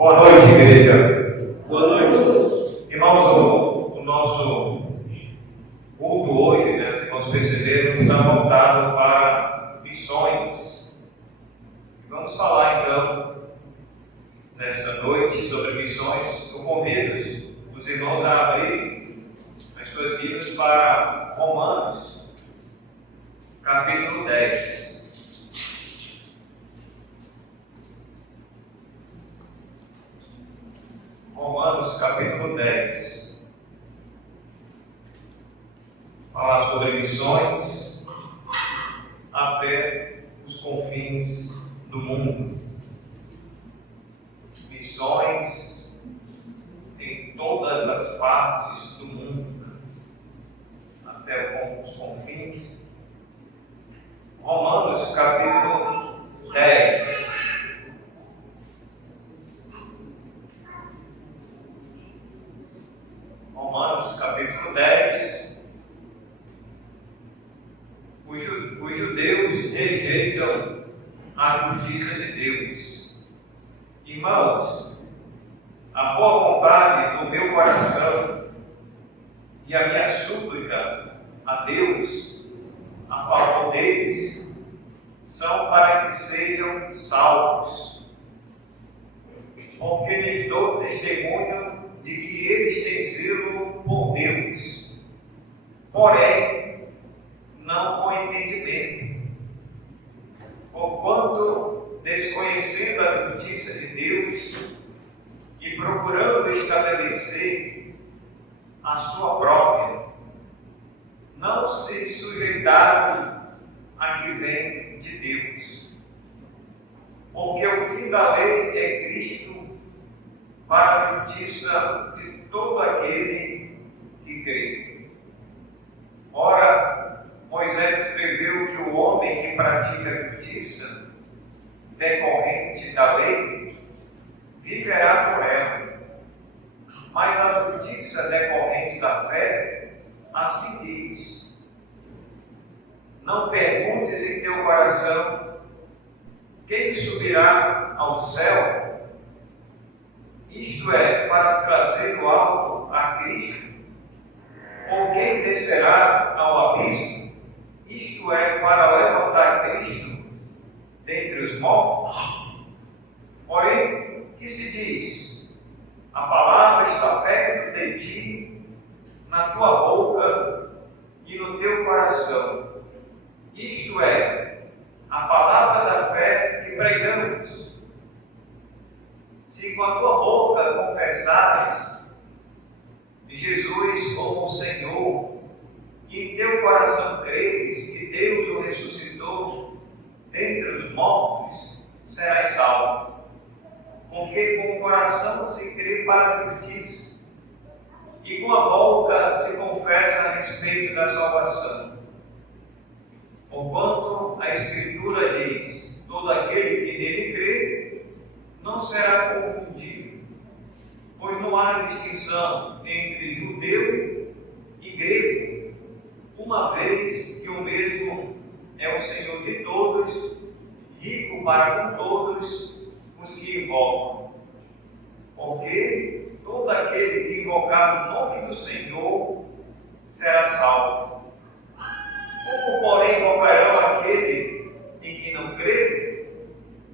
Boa noite, igreja. Boa noite. Irmãos, o nosso culto hoje, né, os irmãos perceberam, está voltado para missões. Vamos falar então, nesta noite, sobre missões. Eu convido os irmãos a abrirem as suas Bíblias para Romanos, capítulo 10. Romanos capítulo 10. Falar sobre missões até os confins do mundo. Missões em todas as partes do mundo, até os confins. Romanos capítulo 10. Romanos capítulo 10, os judeus rejeitam a justiça de Deus. Irmãos, a boa vontade do meu coração e a minha súplica a Deus a favor deles são para que sejam salvos, porque lhes dou testemunho de que eles têm zelo por Deus, porém, não com entendimento. Porquanto, desconhecendo a justiça de Deus e procurando estabelecer a sua própria, não se sujeitaram a que vem de Deus. Porque o fim da lei é Cristo, para a justiça de todo aquele que crê. Ora, Moisés escreveu que o homem que pratica a justiça decorrente da lei viverá por ela. Mas a justiça decorrente da fé, assim diz: não perguntes em teu coração quem subirá ao céu, isto é, para trazer do alto a Cristo, ou quem descerá ao abismo, isto é, para levantar Cristo dentre os mortos. Porém, que se diz? A palavra está perto de ti, na tua boca e no teu coração. Isto é, a palavra da fé que pregamos. Se com a tua boca confessares Jesus como o Senhor, e em teu coração creres que Deus o ressuscitou dentre os mortos, serás salvo. Porque com o coração se crê para a justiça, e com a boca se confessa a respeito da salvação. Porquanto a Escritura diz: todo aquele que nele crê não será confundido, pois não há distinção entre judeu e grego, uma vez que o mesmo é o Senhor de todos, rico para com todos os que invocam. Porque todo aquele que invocar o nome do Senhor será salvo. Como, porém, invocarão aquele em que não crê?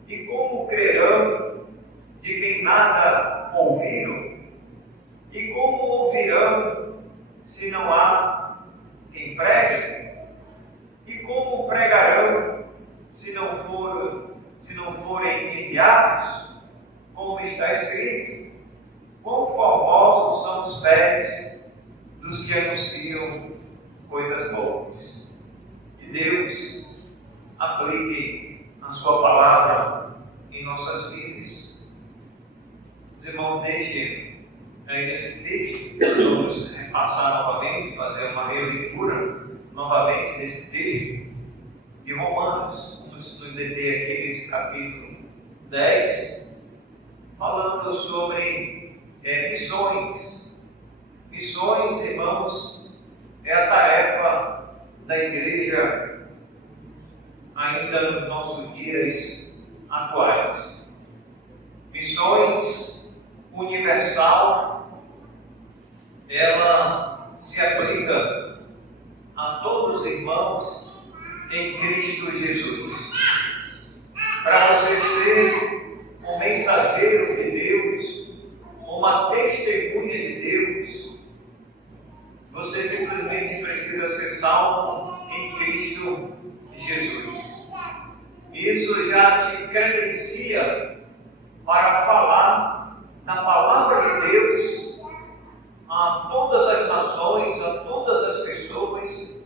E como crerão de quem nada ouviram? E como ouvirão se não há quem pregue? E como pregarão se não forem enviados? Como está escrito: quão formosos são os pés dos que anunciam coisas boas. Que Deus aplique a sua palavra em nossas vidas. Os irmãos, deixem nesse texto, vamos repassar novamente, fazer uma releitura novamente desse texto de Romanos. Vamos nos deter aqui nesse capítulo 10, falando sobre missões. Missões, irmãos, é a tarefa da igreja ainda nos nossos dias atuais. Missões universal, ela se aplica a todos os irmãos em Cristo Jesus. Para você ser um mensageiro de Deus, uma testemunha de Deus, você simplesmente precisa ser salvo em Cristo Jesus. Isso já te credencia para falar da palavra de Deus a todas as nações, a todas as pessoas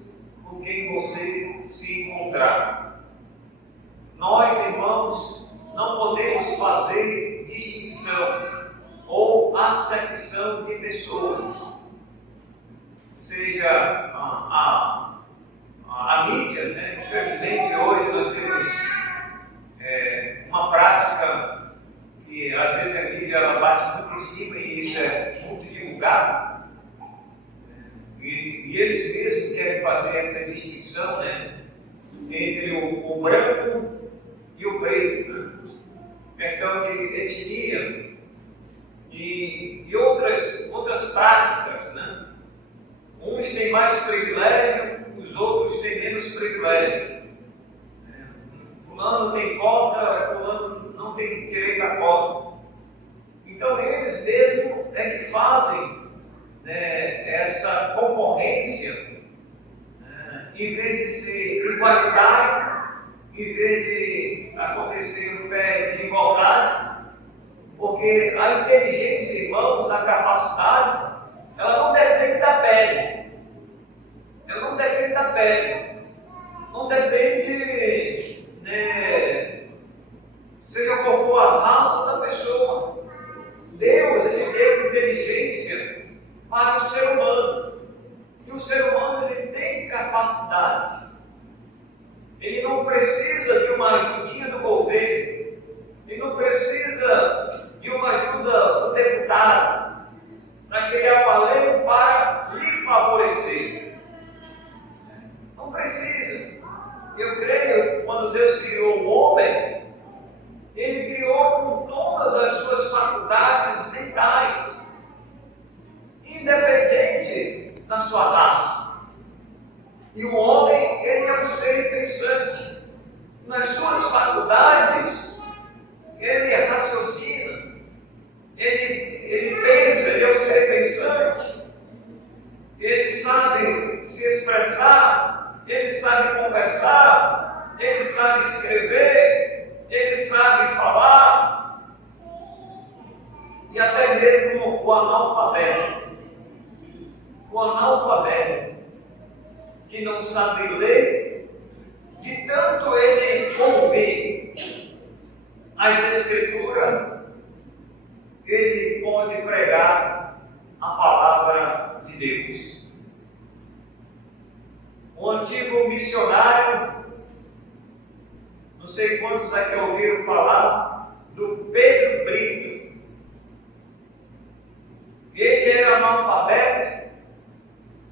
com quem você se encontrar. Nós, irmãos, não podemos fazer distinção ou acepção de pessoas. Seja a mídia, né? Infelizmente hoje nós temos uma prática que às vezes a mídia ela bate muito em cima e isso é muito divulgado. E eles mesmos querem fazer essa distinção, né, entre o branco e o preto, né? Questão de etnia e outras práticas, né? Uns têm mais privilégio, os outros têm menos privilégio. Fulano tem cota, fulano não tem direito a cota. Então eles mesmos é que fazem, né, essa concorrência, né, em vez de ser igualitário, em vez de acontecer um pé de igualdade, porque a inteligência, irmãos, a capacidade, ela não depende da pele. Ela não depende da pele. Não depende, né, seja qual for a raça da pessoa. Deus, Ele deu inteligência para o ser humano. E o ser humano, ele tem capacidade. Ele não precisa de uma ajudinha do governo. Ele não precisa de uma ajuda do deputado para criar uma lei para lhe favorecer. Não precisa. Eu creio que quando Deus criou o homem, Ele criou com todas as suas faculdades mentais, independente da sua raça. E o homem, ele é um ser pensante. Nas suas faculdades, ele raciocina, ele pensa, ele é um ser pensante, ele sabe se expressar, ele sabe conversar, ele sabe escrever, ele sabe falar, e até mesmo o analfabeto. O analfabeto, que não sabe ler, de tanto ele ouvir as Escrituras, ele pode pregar a palavra de Deus. O antigo missionário, não sei quantos aqui ouviram falar do Pedro Brito. Ele era analfabeto,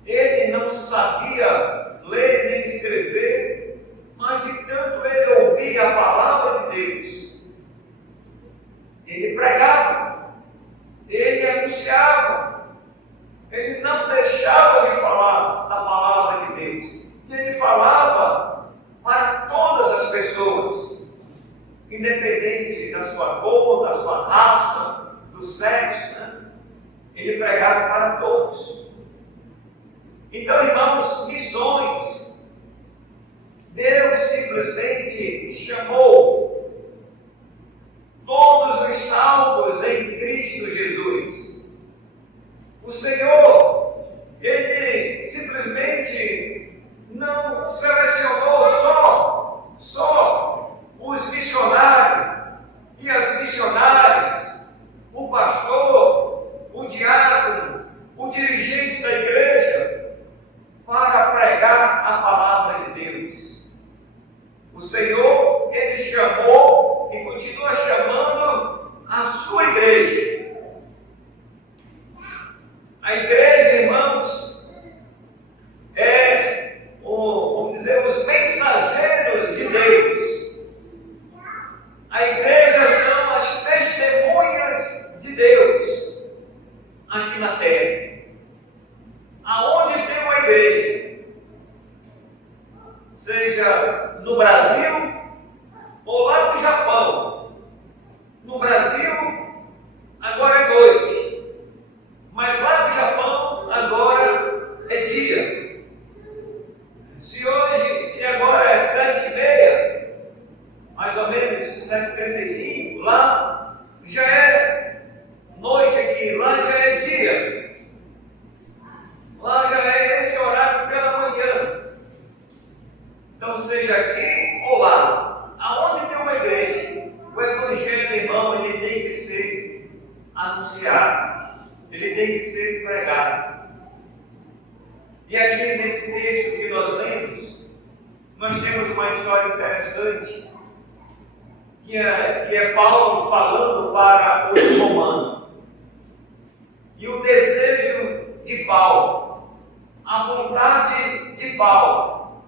ele não sabia ler nem escrever, mas de tanto ele ouvia a palavra de Deus, ele pregava, ele anunciava, ele não deixava de falar da palavra de Deus, e ele falava para todas as pessoas, independente da sua cor, da sua raça, do sexo, né? Ele pregava para todos. Então, irmãos, missões, Deus simplesmente chamou todos os salvos em Cristo Jesus. O Senhor, Ele simplesmente não selecionou só os missionários e as missionárias, o pastor, o diácono, o dirigente da igreja, para pregar a palavra de Deus. O Senhor, Ele chamou e continua chamando a sua igreja. A igreja, irmãos, é, vamos dizer, os mensageiros de Deus. A igreja são as testemunhas de Deus. aqui na terra. Aonde tem uma igreja, seja no Brasil ou lá no Japão. No Brasil, agora é noite, mas lá no Japão, agora é dia. Se agora é 7h30, mais ou menos 7h35, lá já é noite aqui, lá já é dia. Lá já é esse horário pela manhã. Então, seja aqui ou lá, aonde tem uma igreja, o Evangelho, irmão, ele tem que ser anunciado, ele tem que ser pregado. E aqui nesse texto que nós lemos, nós temos uma história interessante, que é Paulo falando para os romanos. E o desejo de Paulo, a vontade de Paulo,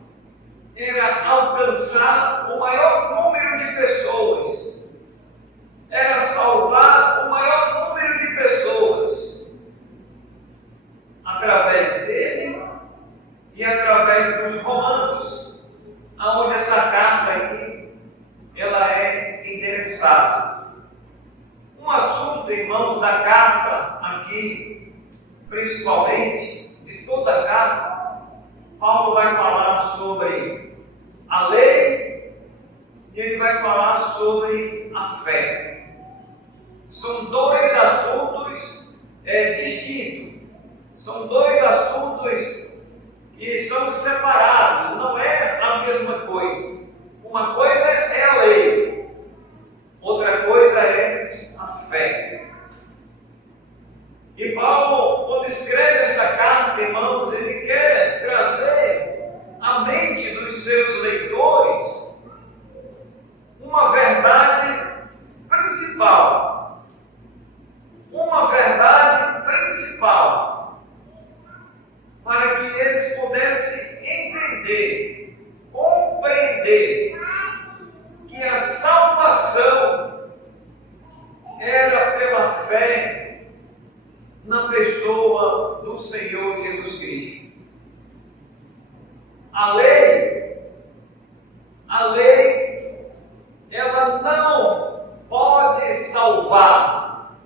era alcançar o maior número de pessoas, era salvar o maior número de pessoas, através dele e através dos romanos, aonde essa carta aqui, ela é endereçada. Um assunto, irmãos, da carta aqui, principalmente, de toda a carta, Paulo vai falar sobre a lei e ele vai falar sobre a fé. São dois assuntos distintos, são dois assuntos que são separados, não é a mesma coisa. Uma coisa é a lei, outra coisa é a fé. E Paulo, quando escreve esta carta, irmãos, ele quer trazer à mente dos seus leitores uma verdade principal. Uma verdade principal, para que eles pudessem entender, compreender que a salvação era pela fé na pessoa do Senhor Jesus Cristo. A lei, ela não pode salvar.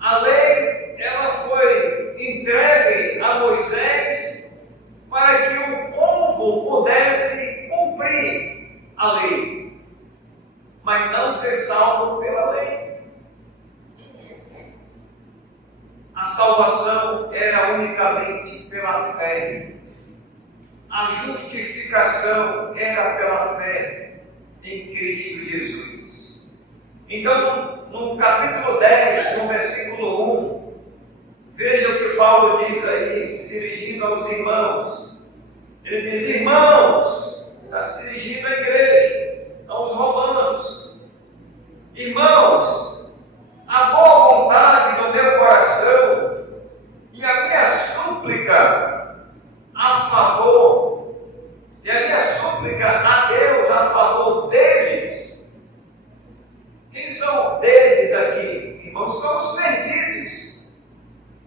A lei, ela foi entregue a Moisés para que o povo pudesse cumprir a lei, mas não ser salvo pela lei. A salvação era unicamente pela fé. A justificação era pela fé em Cristo Jesus. Então, no capítulo 10, no versículo 1, veja o que Paulo diz aí, se dirigindo aos irmãos. Ele diz: irmãos, está se dirigindo à igreja, aos romanos. Irmãos, a boa vontade do meu coração e a minha súplica a favor, e a minha súplica a Deus a favor deles. Quem são deles aqui, irmãos? São os perdidos.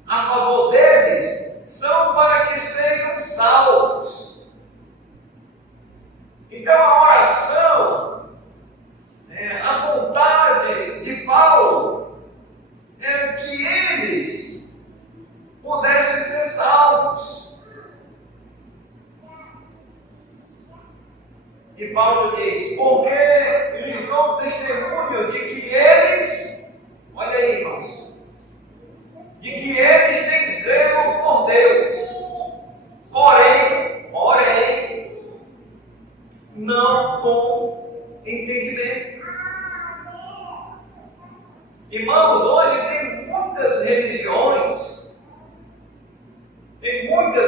A favor deles são para que sejam salvos. Então a oração, a vontade de Paulo era que eles pudessem ser salvos. E Paulo diz: porque lhes dou testemunho de que eles, olha aí, irmãos, de que eles têm zelo por Deus, porém, não com entendimento. Irmãos, hoje tem muitas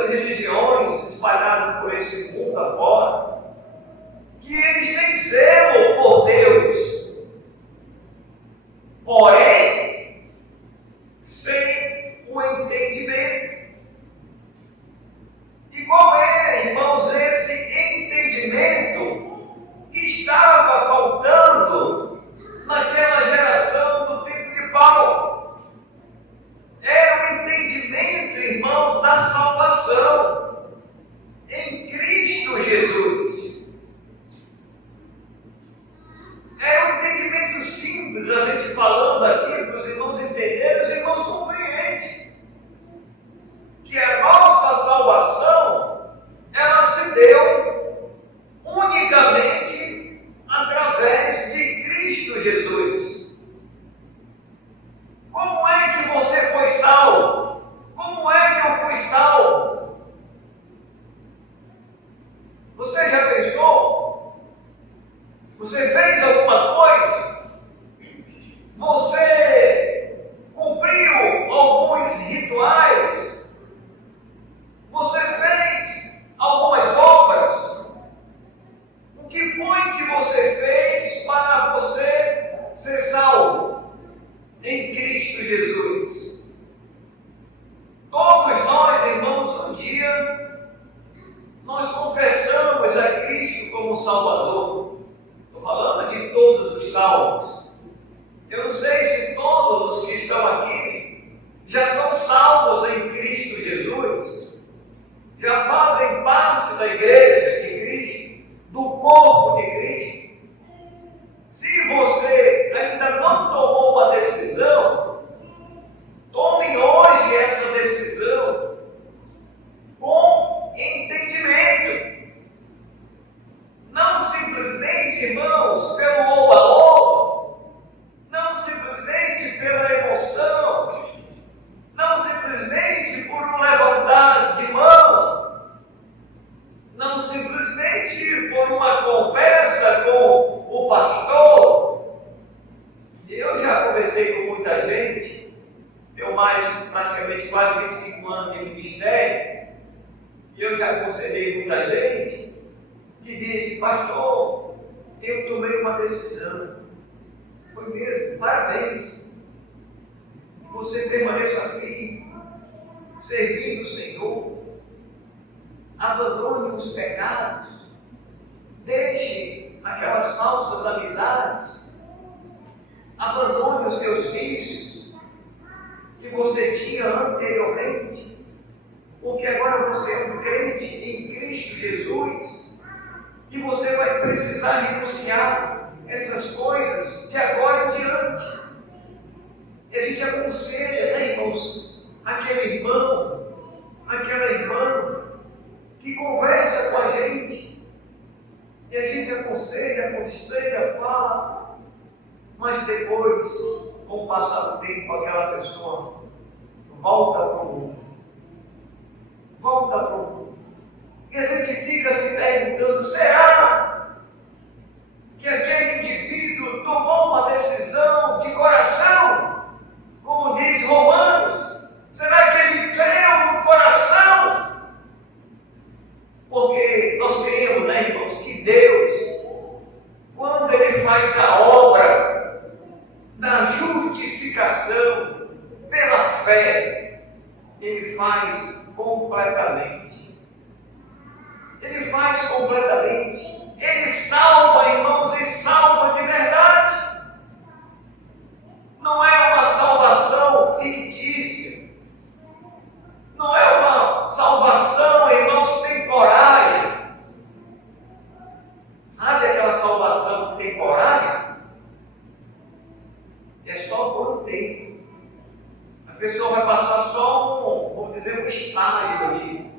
religiões espalhadas por esse mundo afora, que eles têm zelo por Deus, porém, sem o entendimento. E qual é, irmãos, esse entendimento que estava faltando naquela geração do tempo de Paulo? irmão, da salvação em Cristo Jesus. É um entendimento simples, a gente falando aqui para os irmãos entenderem, os irmãos compreendem que a nossa salvação, ela se deu unicamente através de Cristo Jesus. Como é que você foi salvo? Como é que eu fui salvo? Você já pensou? Você fez alguma coisa? Você cumpriu alguns rituais? Você fez algumas obras? O que foi que você fez para você ser salvo em Cristo Jesus? Todos nós, irmãos, um dia nós confessamos a Cristo como Salvador. Estou falando de todos os salvos. Eu não sei se todos os que estão aqui já são salvos em Cristo Jesus, já fazem parte da igreja de Cristo, do corpo de Cristo. Se você ainda não tomou uma decisão, tome hoje essa decisão com entendimento. Não simplesmente, irmãos, pelo oba-oba, não simplesmente pela emoção, não simplesmente por um levantar de mão, não simplesmente por uma conversa com o pastor. Eu já conversei com muita gente, tenho praticamente quase 25 anos de ministério, e eu já aconselhei muita gente que disse: pastor, eu tomei uma decisão. Foi mesmo, parabéns. Você permaneça firme, servindo o Senhor, abandone os pecados, deixe aquelas falsas amizades, abandone os seus vícios que você tinha anteriormente, porque agora você é um crente em Cristo Jesus e você vai precisar renunciar essas coisas de agora em diante. E a gente aconselha, né, irmãos, aquele irmão, aquela irmã que conversa com a gente, e a gente aconselha, fala, mas depois, com o passar do tempo, aquela pessoa volta para o mundo. Volta para o mundo. E a gente fica se perguntando: será que aquele indivíduo tomou uma decisão de coração? Como diz Romanos, será que ele creu no coração? Porque nós cremos, né, irmãos, que Deus, quando Ele faz a obra da justificação pela fé, Ele faz completamente. Ele faz completamente. Ele salva, irmãos, e salva de verdade. Não é uma salvação fictícia. Não é uma salvação, irmãos, temporária. Sabe aquela salvação temporária? É só por um tempo. A pessoa vai passar só vamos dizer, um estágio ali.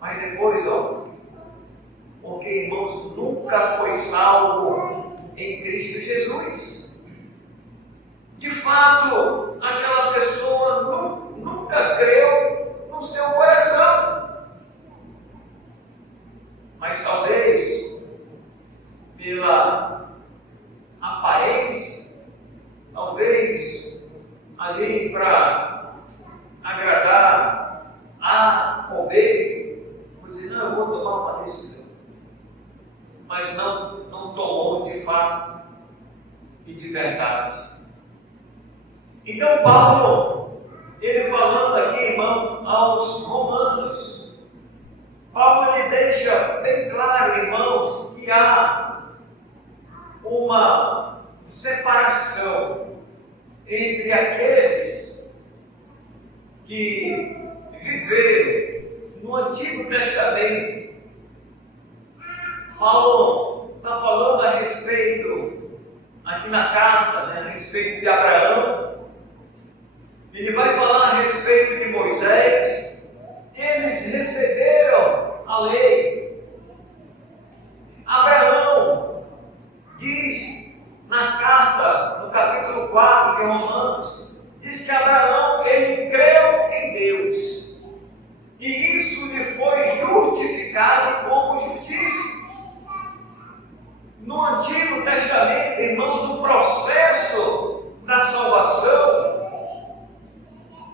Mas depois, porque, irmãos, nunca foi salvo em Cristo Jesus. De fato, aquela pessoa nunca creu no seu coração. Mas talvez, pela aparência, talvez ali para agradar A ou B, vou dizer: não, eu vou tomar uma decisão. Mas não tomou de fato e de verdade. Então Paulo, ele falando aqui, irmão, aos romanos, Paulo ele deixa bem claro, irmãos, que há uma separação entre aqueles que viveram no Antigo Testamento. Paulo está falando a respeito, aqui na carta, né, a respeito de Abraão. Ele vai falar a respeito de Moisés. Eles receberam a lei. Abraão diz na carta, no capítulo 4 de Romanos, diz que Abraão, ele creu em Deus. E isso lhe foi justificado como justiça. No Antigo Testamento, irmãos, o processo da salvação,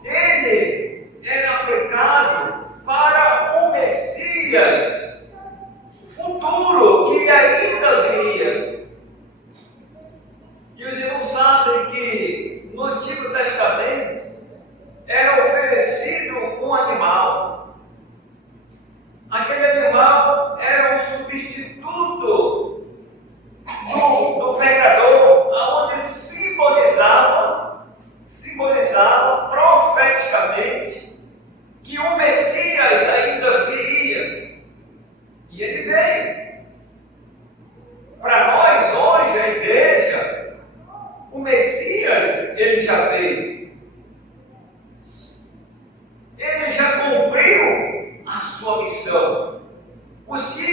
ele era aplicado para o Messias futuro que ainda viria. E os irmãos sabem que no Antigo Testamento era oferecido um animal. Aquele animal era um substituto do pecador, onde simbolizava profeticamente que o Messias ainda viria. E ele veio. Para nós hoje, a igreja, o Messias, ele já veio. Ele já cumpriu a sua missão. Os que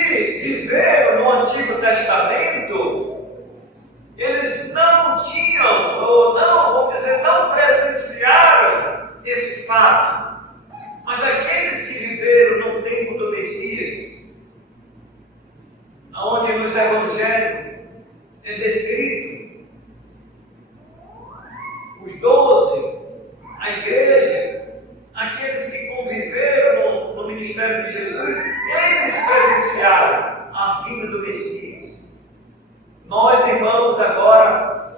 viveram no Antigo Testamento, eles não tinham, ou não, vamos dizer, não presenciaram esse fato. Mas aqueles que viveram no tempo do Messias, onde nos Evangelhos é descrito os 12, a igreja, aqueles que conviveram no ministério de Jesus, eles presenciaram a vinda do Messias. Nós, irmãos, agora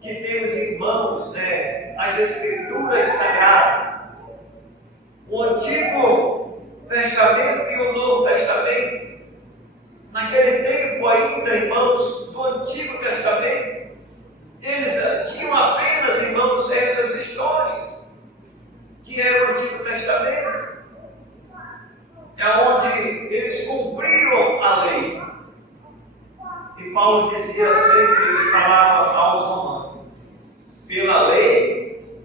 que temos irmãos, as Escrituras Sagradas, o Antigo Testamento e o Novo Testamento, naquele tempo ainda, irmãos, do Antigo Testamento, eles tinham apenas, irmãos, essas histórias, que era o Antigo Testamento, é onde eles cumpriram a lei. E Paulo dizia sempre, ele falava aos romanos, pela lei,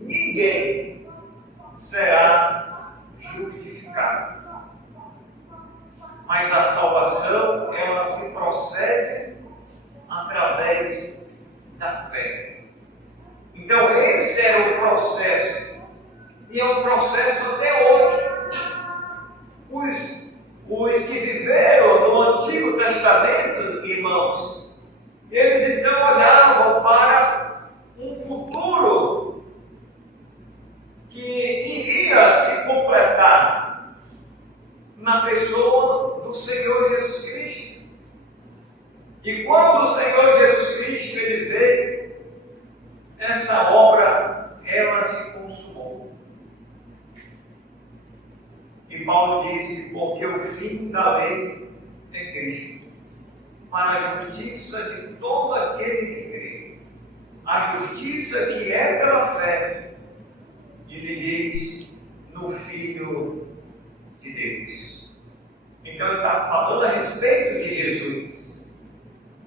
ninguém será justificado. Mas a salvação, ela se procede através da fé. Então, esse era o processo. E é um processo até hoje. Os que viveram no Antigo Testamento, irmãos, eles então olhavam para um futuro que iria se completar na pessoa do Senhor Jesus Cristo. E quando o Senhor Jesus Cristo ele veio, essa obra ela se consumou. E Paulo disse, porque o fim da lei é Cristo, para a justiça de todo aquele que crê. A justiça que é pela fé, e ele diz, no Filho de Deus. Então ele está falando a respeito de Jesus.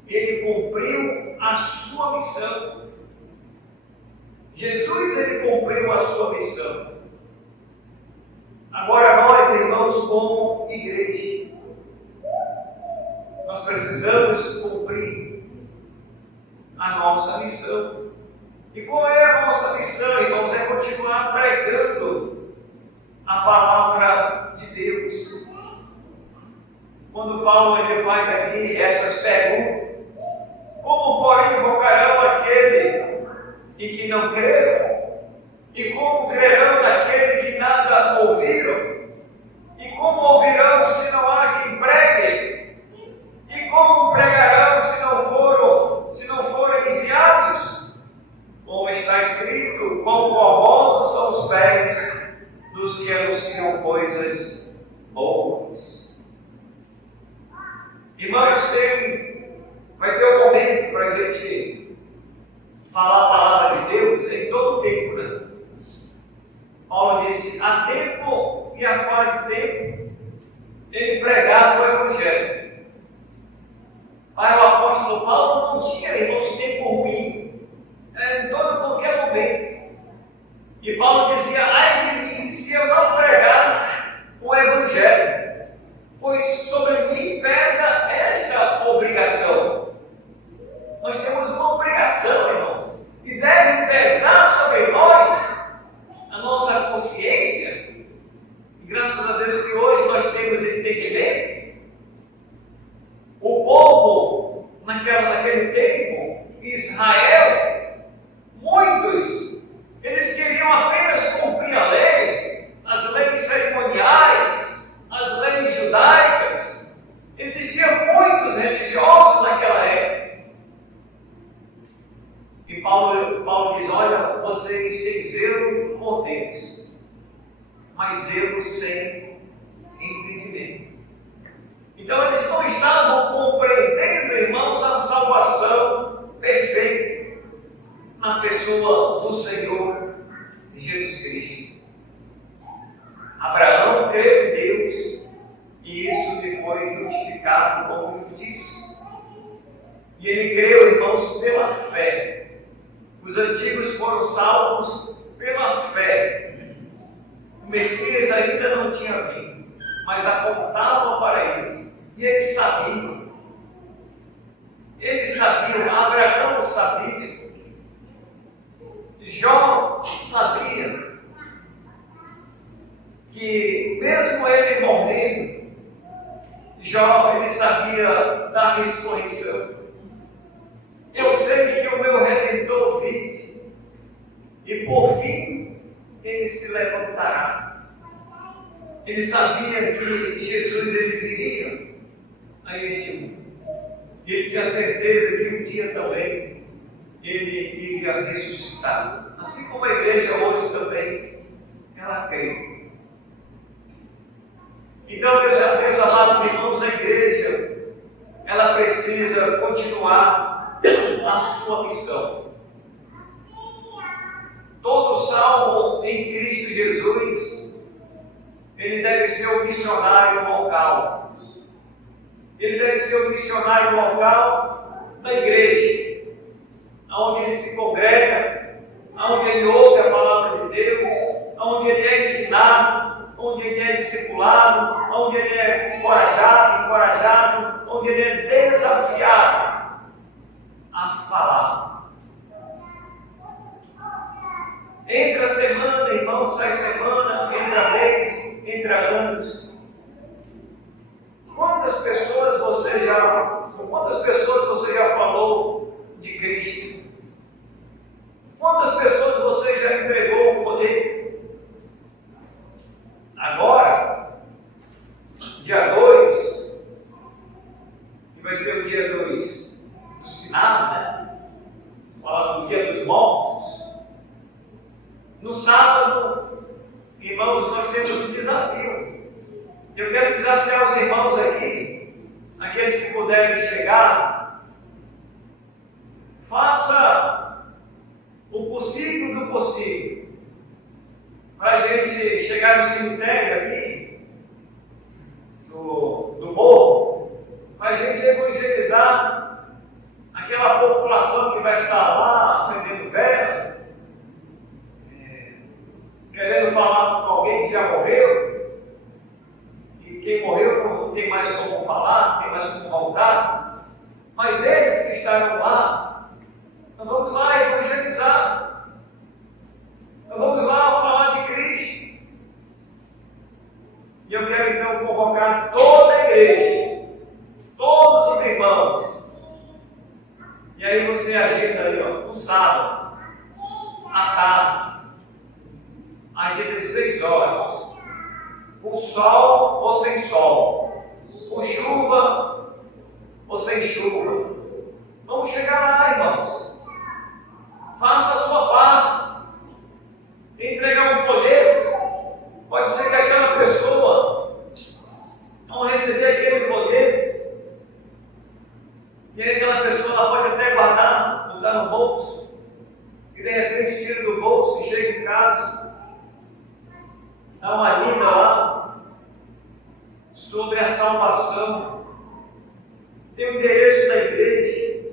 Ele cumpriu a sua missão. Jesus, ele cumpriu a sua missão. Agora nós, irmãos, como igreja, nós precisamos cumprir a nossa missão. E qual é a nossa missão, irmãos? É continuar pregando a palavra de Deus. Quando Paulo ele faz aqui essas perguntas, como porém invocarão aquele em que não creram? E como crerão naquele que nada ouviram? E como ouvirão se não há quem pregue? E como pregarão se não forem enviados? Como está escrito, quão formosos são os pés dos que anunciam coisas boas. Irmãos, vai ter um momento para a gente falar a palavra de Deus em todo o tempo, né? Paulo disse, a tempo e a fora de tempo, ele pregava o Evangelho. Para o apóstolo Paulo não tinha, irmãos, tempo ruim. Era em todo e qualquer momento. E Paulo dizia, ai de mim se eu não pregar o Evangelho, pois sobre mim pesa esta obrigação. Nós temos uma obrigação, irmãos, e deve pesar sobre nós a nossa consciência. E graças a Deus que hoje nós temos entendimento. O povo, naquele tempo, Israel, muitos, eles queriam apenas cumprir a lei, as leis cerimoniais, as leis judaicas. Existiam muitos religiosos naquela época. E Paulo diz, olha, vocês têm zelo por Deus, mas zelo sem entendimento. Então eles não estavam compreendendo, irmãos, a salvação perfeita na pessoa do Senhor Jesus Cristo. Abraão creu em Deus e isso lhe foi justificado como justiça. E ele creu, irmãos, pela fé. Os antigos foram salvos pela fé. O Messias ainda não tinha vindo, mas apontava para eles. E eles sabiam. Abraão sabia. Jó sabia que mesmo ele morrendo, Jó, ele sabia da ressurreição. Eu sei que o meu Redentor vive, e por fim ele se levantará. Ele sabia que Jesus ele viria a este mundo. E ele tinha certeza que um dia também ele iria ressuscitar. Assim como a igreja hoje também, ela crê. Então, meus amados irmãos, a igreja, ela precisa continuar a sua missão. Todo salvo em Cristo Jesus, ele deve ser um missionário local. Ele deve ser um missionário local da igreja, onde ele se congrega, onde ele ouve a palavra de Deus, onde ele é ensinado, onde ele é discipulado, onde ele é encorajado, onde ele é desafiado a falar. Entra semana, irmão, sai semana, entra mês, entra anos. Quantas pessoas você já falou de Cristo? Quantas pessoas você já entregou o folheto? Agora, dia 2, que vai ser o dia dos finados, né? Você fala do dia dos mortos. No sábado, irmãos, nós temos um desafio. Eu quero desafiar os irmãos aqui, aqueles que puderem chegar, faça o possível do possível, para a gente chegar no cemitério aqui, do morro, para a gente evangelizar aquela população que vai estar lá, acendendo vela, querendo falar com alguém que já morreu. Quem morreu não tem mais como falar, não tem mais como voltar, mas eles que estarão lá, nós vamos lá evangelizar, nós vamos lá falar de Cristo. E eu quero então convocar toda a igreja, todos os irmãos, e aí você agenda aí, no sábado, à tarde, às 16 horas, com sol ou sem sol, com chuva ou sem chuva. Vamos chegar lá, irmãos. Faça a sua parte. Entregar um folheto. Pode ser que aquela pessoa não receber aquele folheto. E aí aquela pessoa ela pode até guardar, botar no bolso. E de repente tira do bolso e chega em casa. dá uma lida lá sobre a salvação. Tem o endereço da igreja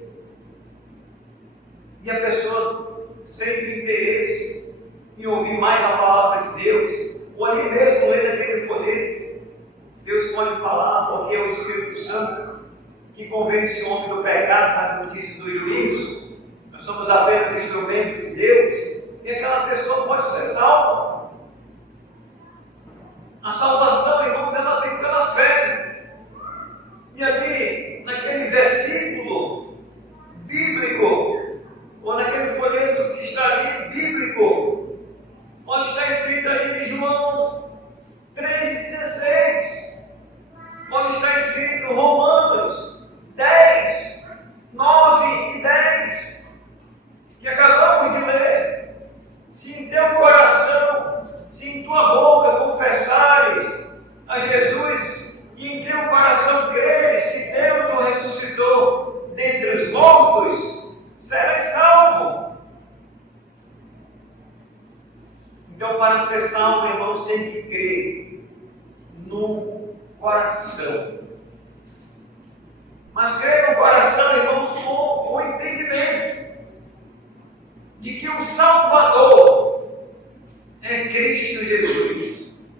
e a pessoa sente interesse em ouvir mais a palavra de Deus, ou ali mesmo lendo aquele folheto. Deus pode falar, porque é o Espírito Santo que convence o homem do pecado, da justiça e do juízo. Nós somos apenas instrumento de Deus, e aquela pessoa pode ser salva. A salvação, irmãos, ela vem pela fé. E ali, naquele versículo bíblico, ou naquele folheto que está ali, bíblico, onde está escrito ali João 3,16, onde está escrito Romanos 10, 9 e 10, que acabamos de ler. Se em teu coração, se em tua boca confessares a Jesus e em teu coração creres que Deus o ressuscitou dentre os mortos, serás salvo. Então, para ser salvo, irmãos, tem que crer no coração. Mas crer no coração, irmãos, com o entendimento de que o Salvador é Cristo Jesus,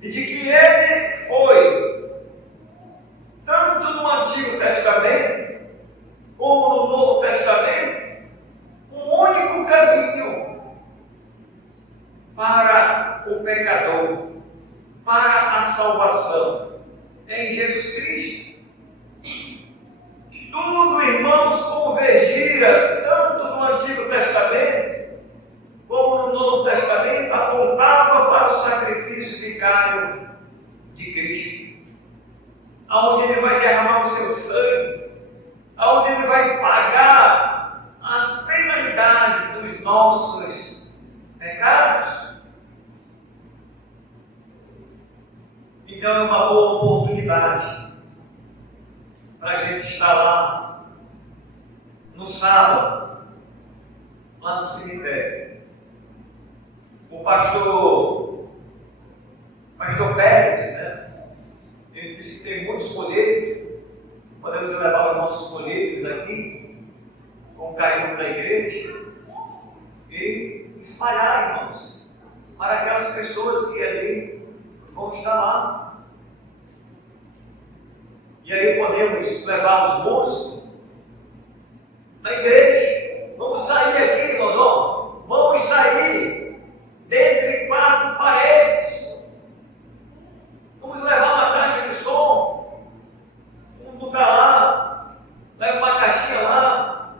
e de que Ele foi, tanto no Antigo Testamento, como no Novo Testamento, um único caminho para o pecador, para a salvação, é em Jesus Cristo. Tudo, irmãos, convergia, tanto no Antigo Testamento, como no Novo Testamento, apontava para o sacrifício vicário de Cristo, aonde Ele vai derramar o seu sangue, aonde Ele vai pagar as penalidades dos nossos pecados. Então é uma boa oportunidade para a gente estar lá no sábado, lá no cemitério. O pastor Pérez, né? Ele disse que tem muitos folhetos, podemos levar os nossos folhetos daqui, com o carinho da igreja, e espalhar, irmãos, para aquelas pessoas que ali vão estar lá. E aí podemos levar os músicos na igreja. Vamos sair aqui, irmãos, ó. Vamos sair dentre quatro paredes. Vamos levar uma caixa de som. Vamos lugar lá. Leva uma caixinha lá.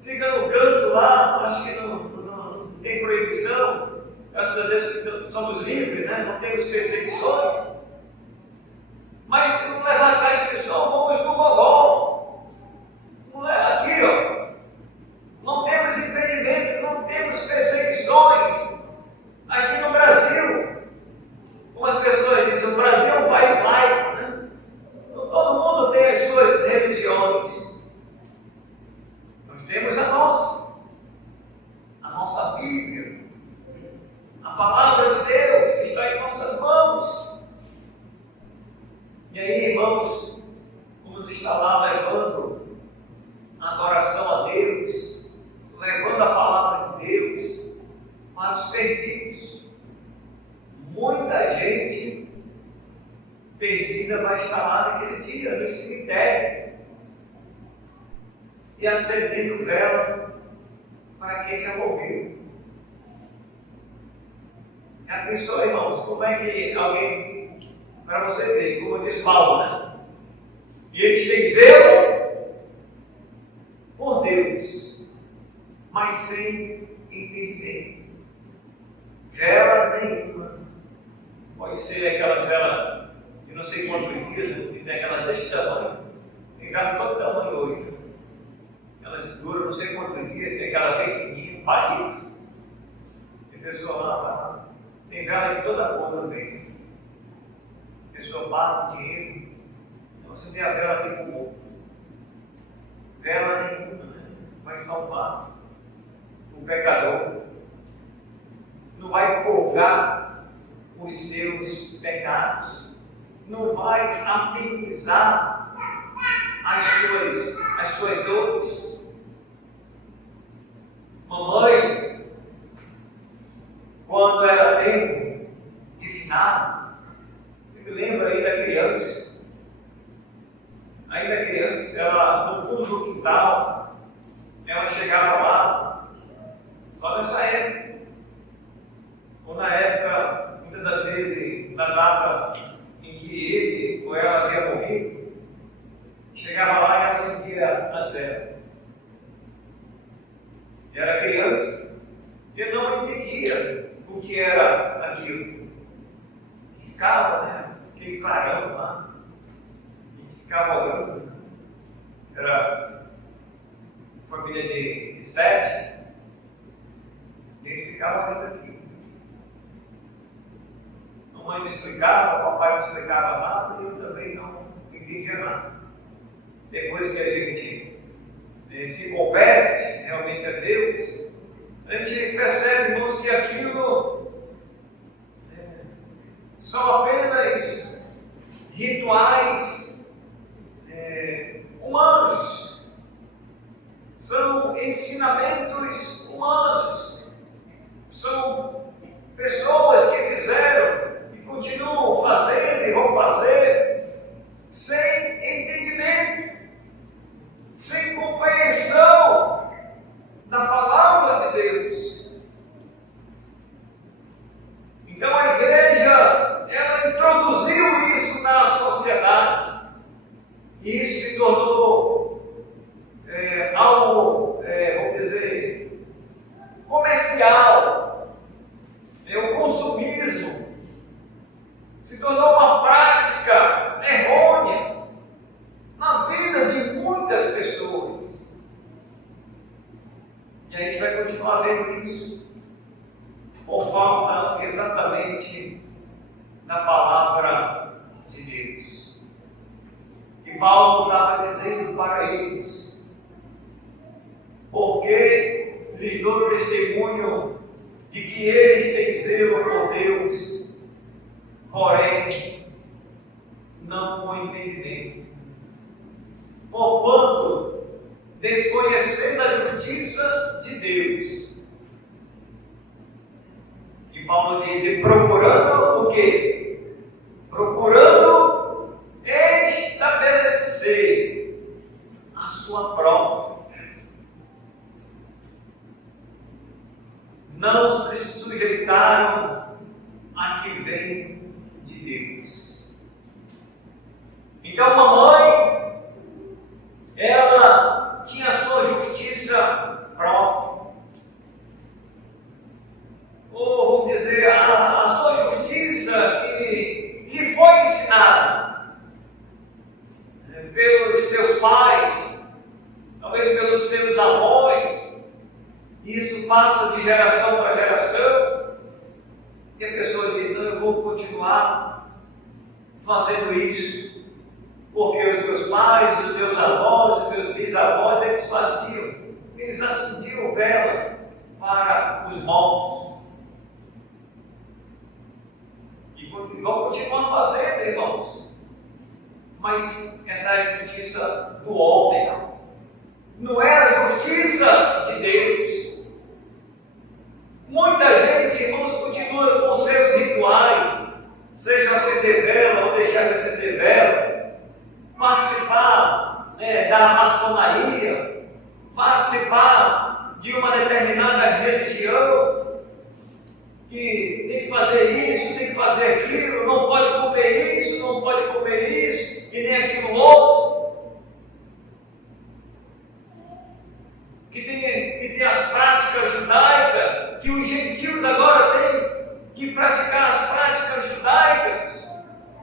Fica no canto lá. Acho que não tem proibição. Graças a Deus que somos livres, né? Não temos perseguições. Mas se não levar a caixa de som, vamos no gogó. Não é aqui, ó. Não temos impedimento, não temos perseguições. Aqui no Brasil, como as pessoas dizem, o Brasil é um país laico, né? Todo mundo tem as suas religiões. Nós temos a nossa Bíblia, a palavra de Deus que está em nossas mãos. E aí, irmãos, vamos estar lá levando a adoração a Deus, levando a palavra de Deus para os perdidos. Muita gente perdida vai estar lá naquele dia, no cemitério, e acendendo vela para quem já morreu. Já pensou, irmãos, como é que alguém... Para você ver, como diz Paulo, né? E eles têm zelo por Deus, mas sem entendimento. Vela nenhuma. Pode ser aquela vela de não sei quantos dias, né? Que tem aquela desse tamanho. Tem aquela de todo tamanho hoje. Elas duram não sei quantos dias, tem aquela bem fininha, palito. Tem pessoa lá, tem vela de toda cor também. A pessoa paga o dinheiro, então você tem a vela aqui com o corpo. Vela nenhuma, né? Vai salvar o pecador, não vai purgar o não vai amenizar as suas dores. Mamãe, quando era tempo de finado, eu me lembro ainda criança, ela no fundo do quintal, ela chegava lá, só nessa época, ou na época, muitas das vezes, na data em que ele ou ela havia morrido, chegava lá e acendia as velas. Eu era criança, eu não entendia o que era aquilo. Ficava, né? Aquele clarão lá, e ficava olhando. Era família de 7, e ele ficava olhando aquilo. A mãe não explicava, o papai não explicava nada, e eu também não entendia nada. Depois que a gente se converte realmente a Deus, a gente percebe, irmãos, que aquilo são apenas rituais humanos, são ensinamentos humanos, são pessoas que fizeram e continuam fazendo e vão fazer sem entendimento, sem compreensão da palavra de Deus. Então a igreja, ela introduziu isso na sociedade, e isso se tornou algo, vamos dizer, comercial. O consumismo se tornou uma prática errônea na vida de muitas pessoas. E a gente vai continuar vendo isso, por falta exatamente da palavra de Deus. E Paulo estava dizendo para eles, porque lhes dou testemunho de que eles têm zelo por Deus, porém não com entendimento. Porquanto, desconhecendo a justiça de Deus. E Paulo diz, e procurando o quê? Procurando estabelecer a sua própria. Não se sujeitaram a que vem de Deus. Então, mamãe, ela tinha a sua justiça própria. Ou, vamos dizer, a sua justiça que lhe foi ensinada pelos seus pais, talvez pelos seus avós. Isso passa de geração para geração, e a pessoa diz, não, eu vou continuar fazendo isso, porque os meus pais, os meus avós, os meus bisavós, eles faziam, eles acendiam vela para os mortos. E vão continuar fazendo, irmãos. Mas essa é a justiça do homem, não é a justiça de Deus. Muita gente, irmãos, continua com seus rituais, seja acender vela ou deixar de acender vela, participar da maçonaria, participar de uma determinada religião, que tem que fazer isso, tem que fazer aquilo, não pode comer isso, não pode comer isso, e nem aquilo outro. Que tem as práticas judaicas, que os gentios agora têm que praticar as práticas judaicas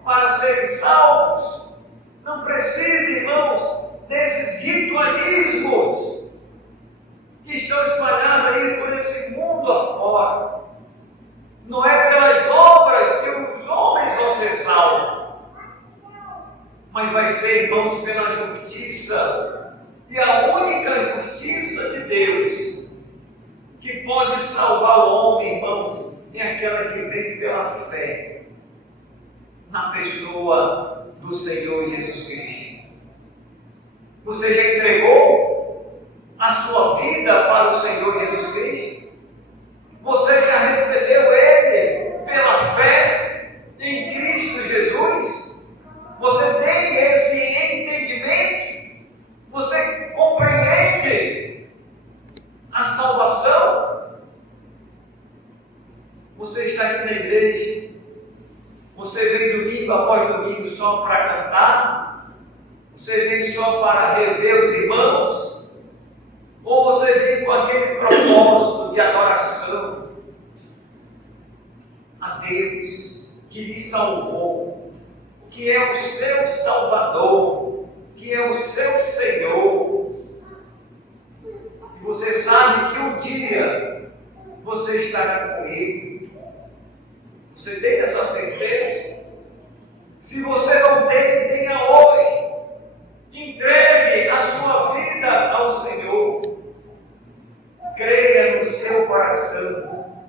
para serem salvos. Não precisa, irmãos, desses ritualismos que estão espalhados aí por esse mundo afora. Não é pelas obras que os homens vão ser salvos, mas vai ser, irmãos, pela justiça. E a única justiça de Deus que pode salvar o homem, irmãos, é aquela que vem pela fé na pessoa do Senhor Jesus Cristo? Você já entregou a sua vida para o Senhor Jesus Cristo? Você já recebeu Ele pela fé em Cristo Jesus? Você tem esse entendimento? Você compreende a salvação? Você está aqui na igreja, você vem domingo após domingo só para cantar? Você vem só para rever os irmãos? Ou você vem com aquele propósito de adoração a Deus, que lhe salvou, que é o seu Salvador, que é o seu Senhor? E você sabe que um dia você estará com Ele. Você tem essa certeza? Se você não tem, tenha hoje. Entregue a sua vida ao Senhor. Creia no seu coração.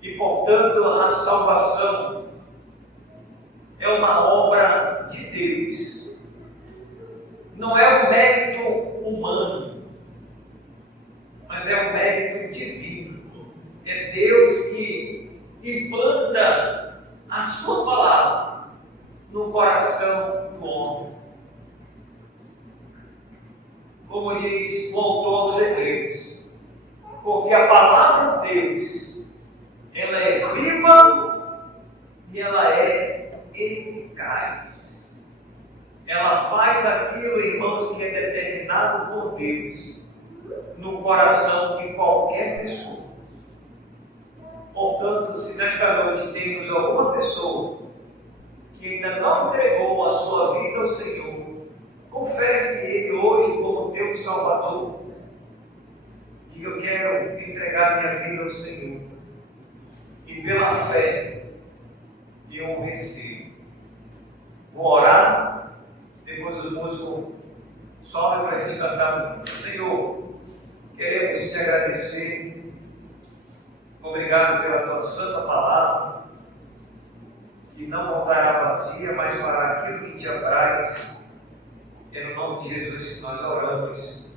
E, portanto, a salvação é uma obra de Deus. Não é um mérito humano, mas é um mérito divino. É Deus que implanta a sua palavra no coração do homem. Como diz o autor aos Hebreus, porque a palavra de Deus, ela é viva e ela é eficaz. Ela faz aquilo, irmãos, que é determinado por Deus no coração de qualquer pessoa. Portanto, se nesta noite temos alguma pessoa que ainda não entregou a sua vida ao Senhor, confesse Ele hoje como teu Salvador. Diga: eu quero entregar minha vida ao Senhor. E pela fé eu o recebo. Vou orar, depois os músicos sobem para a gente cantar. Senhor, queremos te agradecer. Obrigado pela tua santa palavra, que não voltará vazia, mas fará aquilo que te apraz. É no nome de Jesus que nós oramos.